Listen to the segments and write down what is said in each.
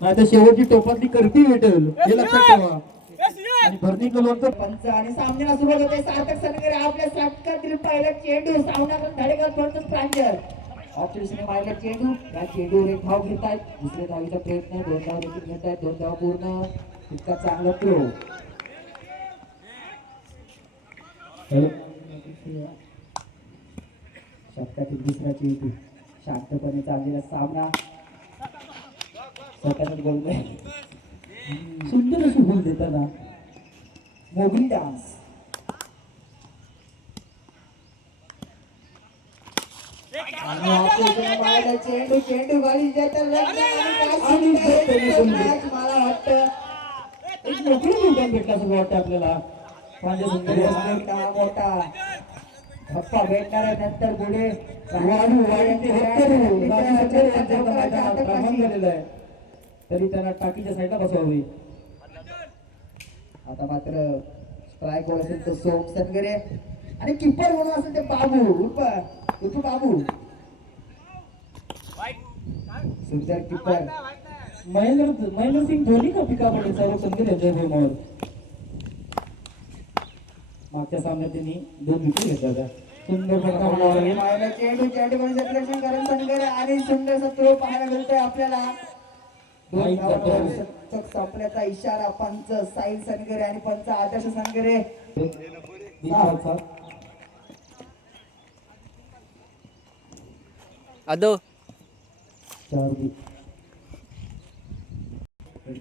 नाही तर शेवटची टोपातली करती भेटेल. हे लक्षात ठेवा. आणि भरणीतलं लोणचं पंच आणि सामन्याला सुरुवात होते सार्थक सनगरे आपल्या षटकातील पहिला चेंडू. सामन्याकडून धडेकर सोडतो प्रांजल ऑप्शनने मारला चेंडू. या चेंडूवर एक धाव घेत आहेत दुसऱ्या धावीचा प्रयत्न. दोन धाव देखील घेत आहेत दोन धाव पूर्ण. इतका चांगला थ्रो षटकातील दुसरा चेंडू शांतपणे चाललेला सामना. स्वतःच बोलतोय सुंदर अशी भूल देताना मोगली डान्स. चेंडू चेंडू मला वाटतं. एक मोकळी मैदान भेटला असं वाटतं आपल्याला. माझ्या सुंदर मोठा. धप्पा भेटणार आहे नंतर पुढे वाढू झालेलं आहे. तरी त्यांना टाकीच्या साईडला बसवावे आता मात्र स्ट्राईक वर असेल तर सोम सनगरे आणि किपर म्हणून असेल ते बाबू उर्फ उर्फ बाबू. सुंदर किपर महेंद्र महेंद्र सिंग धोनी का पिका पडेल सर्व संकेत यांच्या भूमीवर. मागच्या सामन्यात त्यांनी दोन विकेट घेतल्या होत्या. सुंदर चेंडू चेंडू म्हणजे पण आणि सुंदर थ्रो पाहायला मिळतोय आपल्याला. संपल्याचा इशारा पंच साहिल सनगरे आणि पंच आदर्श सनगरे.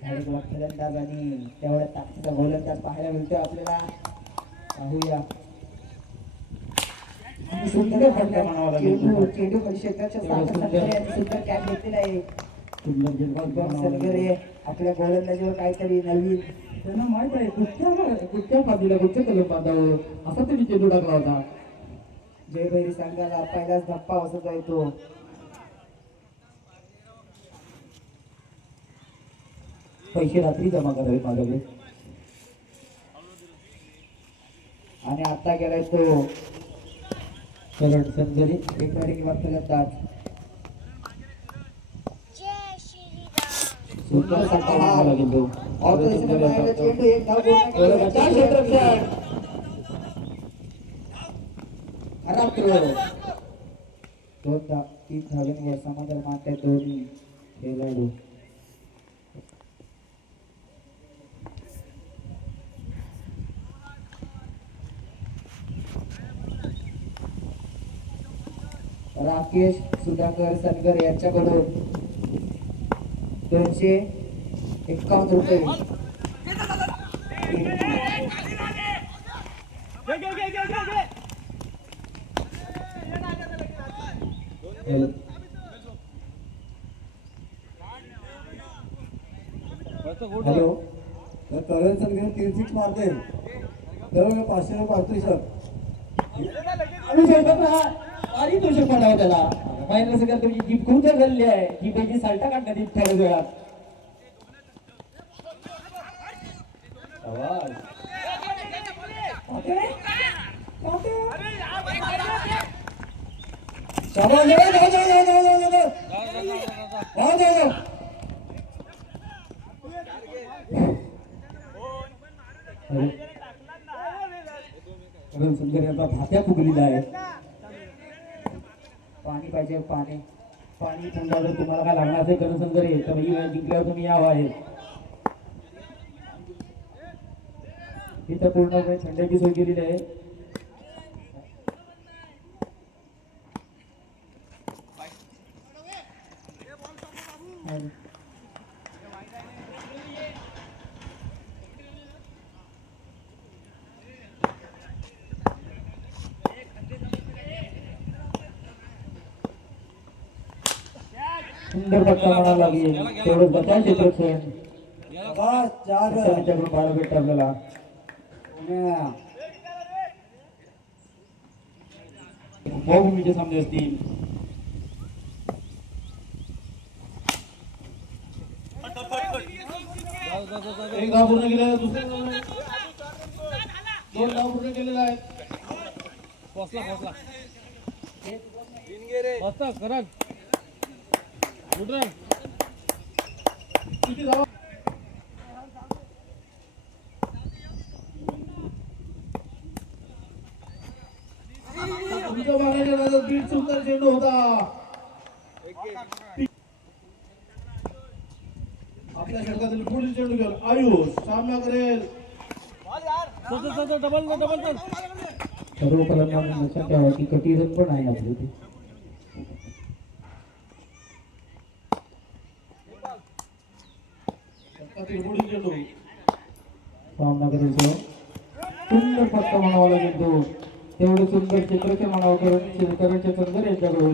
धाडकला फलंदाज आणि तेवढ्या ताकदीचा गोलंदाज पाहायला मिळतोय आपल्याला. पाहूया. सुंदर फटका म्हणावा लागेल. चेंडू परिक्षेत्राच्या सुंदर. कॅच घेतलेला आहे. सुंदर आपल्या गोलंदाजीवर काहीतरी नवीन त्यांना माहीत आहे कुठच्या कुठच्या बाजूला कुठच्या कलम बांधावं असा त्यांनी चेंडू टाकला होता. जयभैरी संघाला पहिलाच धप्पा असत आहे तो पैसे रात्री जमा करावे माझ्याकडे आणि आता गेलाय तो. करण सनगरे एक किंवा जातात सुंदर फटका म्हणावा लागेल तो ऑपोजिशन पाहिलं चेंडू एक धाव खराब दोन धाव तीन समाधान मानताय दोन्ही खेळाडू राकेश सुधाकर सनगर यांच्याकडून दोनशे एक्कावन्न रुपये. हॅलो. तर करण संघ तीन सिक्स मारते तर पाचशे रुपये पाहतोय सर अभिषेक शेवटचा आणि तो शक त्याला. महेंद्र सिंग तुमची जीप खूप जर आहे. जी पैकी साल्टा काढण्यात येईल ठरत वेळात. आवाज. सुंदर यांचा भात्या फुगलेला आहे पाणी पाहिजे पाणी. पाणी समजा जर तुम्हाला काय लागणार असेल करण सुंदर तर ही वेळ जिंकल्यावर तुम्ही यावं आहे इथं पूर्णपणे थंड्याची सोय केलेली आहे. सुंदर फटका म्हणावा लागेल तेवढंच बचाव क्षेत्ररक्षण शाबास, चार त्यांच्याकडून पाहायला भेटतं आपल्याला. भाऊभूमीचे सामने असतील एक धाव पूर्ण केलेला दुसरे दोन धाव पूर्ण केलेला आहे पोचला पोचला बसता सुंदर चेंडू होता आपल्या षटकातील पुढील चेंडू घेऊन आयुष सामना करेल. डबल डबल सर्व फलंदाजांना लक्षात कटी रन पण आहे आपली इथे षटकातील पुढील चेंडू सामना करेल सुंदर फटका म्हणावा लागेल तो. तेवढे सुंदर चित्रचे म्हणावं करून करण यांच्याकडून.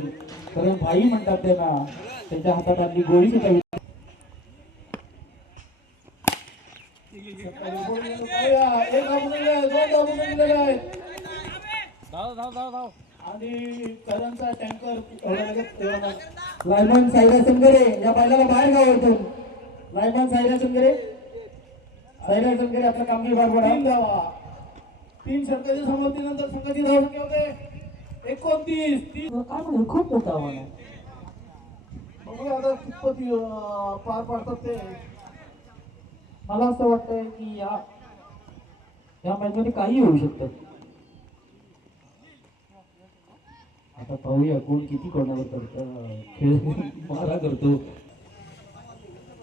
कारण भाई म्हणतात त्यांना त्यांच्या हातात आपली गोळी सुद्धा आणि टँकर लायमन सायरा संगरे या बैलाला बाहेर गावातून लायमन सायरा संगरे सायरा संगरे आपलं कामगिरी पार तीन पडा धावा. तीन षटकाच्या समाप्तीनंतर संघाची धाव संख्या होते. एकोणतीस तीन. काय म्हणून? खूप मोठा आव्हान आहे. बघूया आता कितपत अं, पार पाडतात ते. मला असं वाटतंय की या या मॅचमध्ये काही होऊ शकतं. आता पाहूया कोण किती कोणावर करतं. खेळ मारा करतो.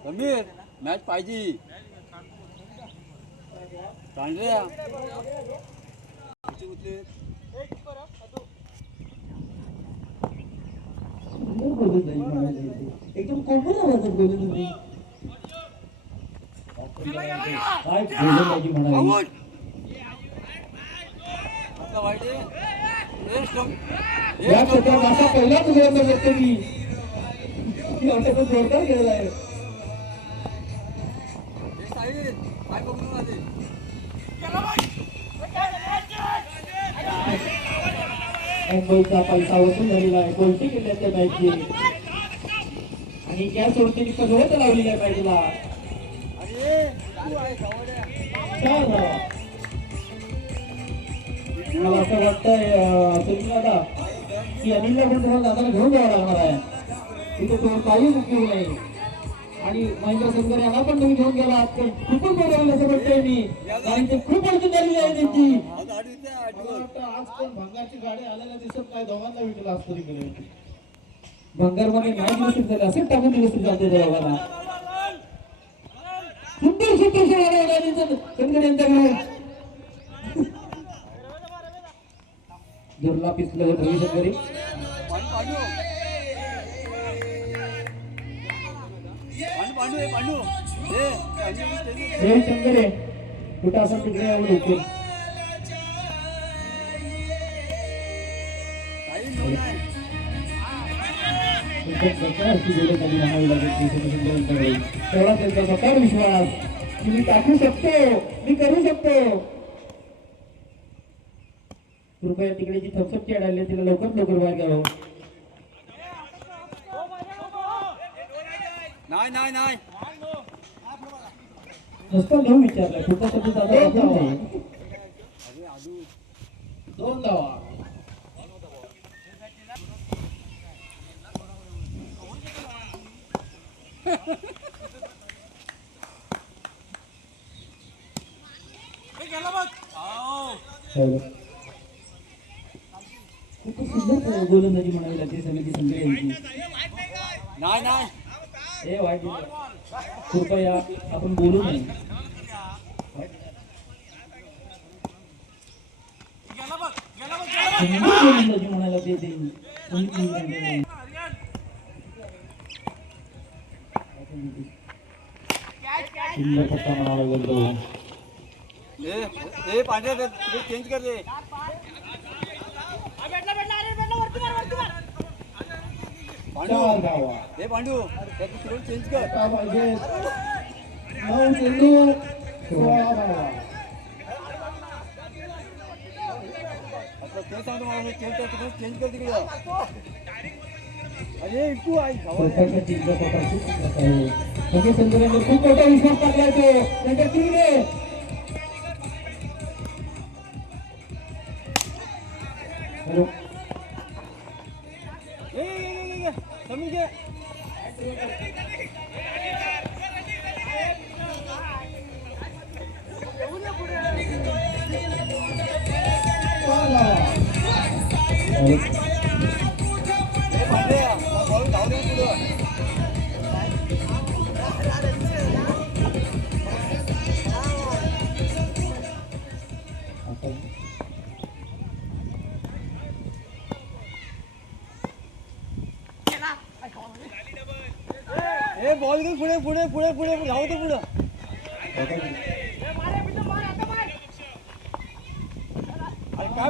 गंभीर मॅच पाहिजे. पांढऱ्या येते. एकदम कोमल आवाजात गोलंदाजी काय गोलंदाजी म्हणाली या क्षेत्रात असा पहिलाच गोलंदाज बघतो मी. की अटक जोरदार खेळला आहे. मुंबईचा पैसा वसूल झालेला आहे. कोणती केल्या त्या आणि गॅस सोडतीने कधोत लावलेली आहे मॅचला मला असं वाटतंय तुम्ही दादा की अनिल पण दादाला घेऊन जावं लागणार आहे. तिथे तो काही उपयोग नाही आणि महेंद्र शंकर याला पण तुम्ही घेऊन गेला. ते खूपच बरं असं वाटतंय मी. कारण ते खूप अडचण झालेली आहे त्यांची. आज पण भंगारची गाडी आलेल्या दिसत नाही दोघांना विकलं असतो तिकडे. भंगारमध्ये नाही दिवस झाले. असेच टाकून दिवस जाते त्या दोघांना. सुंदर सुंदर शेवाळे शंकर यांच्याकडे दुर्ला पिसलं होतं रवी म्हणावी लागेल. ती शंकर यांच्याकडे. तेवढा त्यांचा प्रकार विश्वास. की मी टाकू शकतो. मी करू शकतो. कृपया तिकडे जी थम्सअपची ॲड आली तिला लवकर लवकर बाहेर घ्यावं नाही नाही नाही. नुसतं नेऊ विचारलं कुठं शब्द दोन धावा हो. खूपच सुंदर गोलंदाजी म्हणावी लागते समिती संघ यांची. नाही नाही. हे वाईट कृपया आपण बोलू नये. म्हणजे म्हणायला ते ए पांढऱ्या चेंज कर दे पांडू चार धावा पांडू चेंज कर आता पाहिजे नऊ चेंडू सोळा धावा आता ते सांगतो मला चेंज कर चेंज कर तिकडे. अरे तू आई खूप खूप मोठा विश्वास टाकलाय तो त्यांच्या टीमने हे पांढरे बॉल धाव दे पुढं ए बॉल घेऊन पुढे पुढे पुढे पुढे धाव दे पुढं अरे काय आणि पाठवलं चार धावा आणि टेन्शनवर आले महेंद्र संगेरे बांधावर पडतील काय पांढरे करतात ते हे हाती लागतं हात लागेल ना मग सात बॉल आठ रन काढू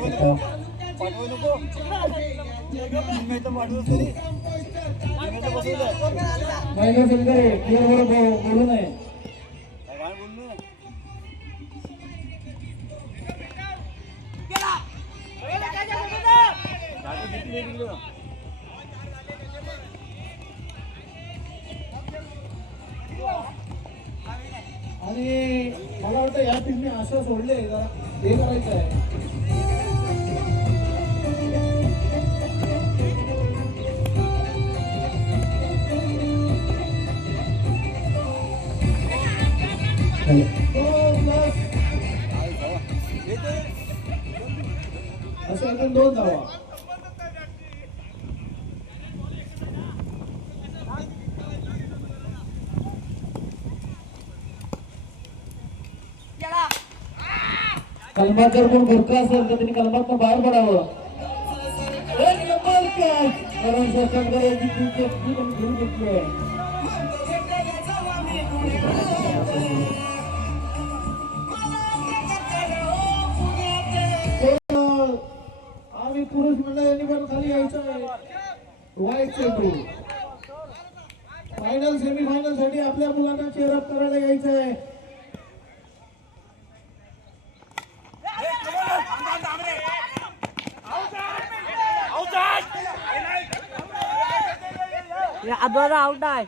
शकता पाठवू नको मी तर पाठवूच महेंद्र बोलू नये. आणि मला वाटतं या टीमने आशा सोडले जरा हे करायचं आहे असं आपण दोन धावा. कलमात जर कोण गुरखा असेल तर त्यांनी कलमात बाहेर पडावं. आम्ही पुरुष मंडळांनी पण खाली यायचं आहे. वाईट फायनल सेमीफायनलसाठी आपल्या मुलांना चेअरअप करायला यायचं आहे. आबा आउट आहे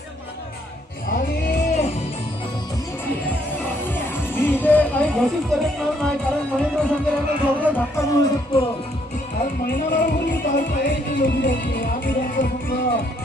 आणि मी इथे काही घोषित करणार नाही कारण महेंद्र संघ यांना थोडा धक्का मिळू शकतो कारण महिन्याभरापूर्वी काल तयारी केली होती त्यांनी. आम्ही त्यांचा संघ